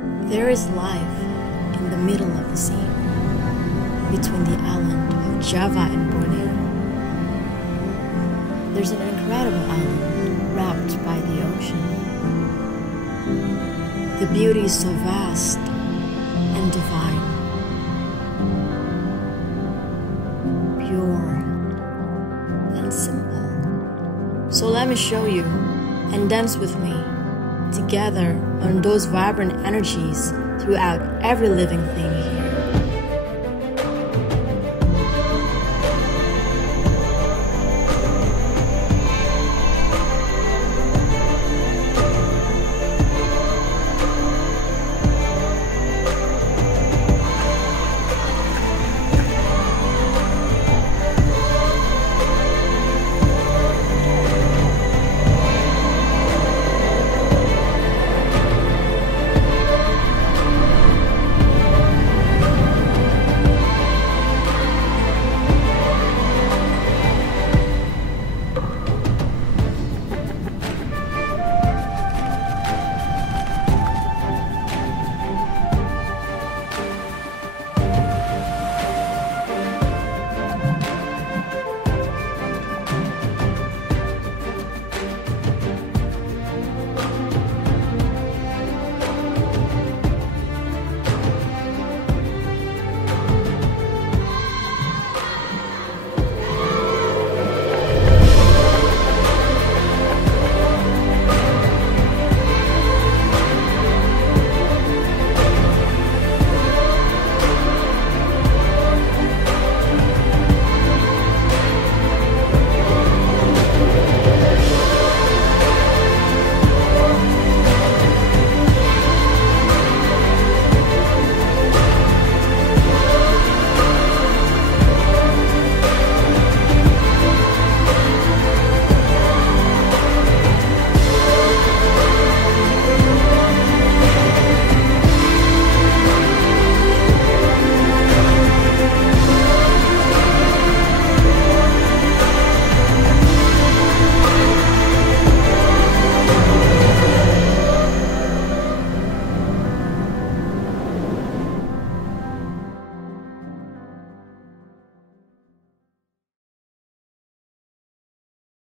There is life in the middle of the sea, between the island of Java and Borneo. There's an incredible island wrapped by the ocean. The beauty is so vast and divine, pure and simple. So let me show you and dance with me together on those vibrant energies throughout every living thing here.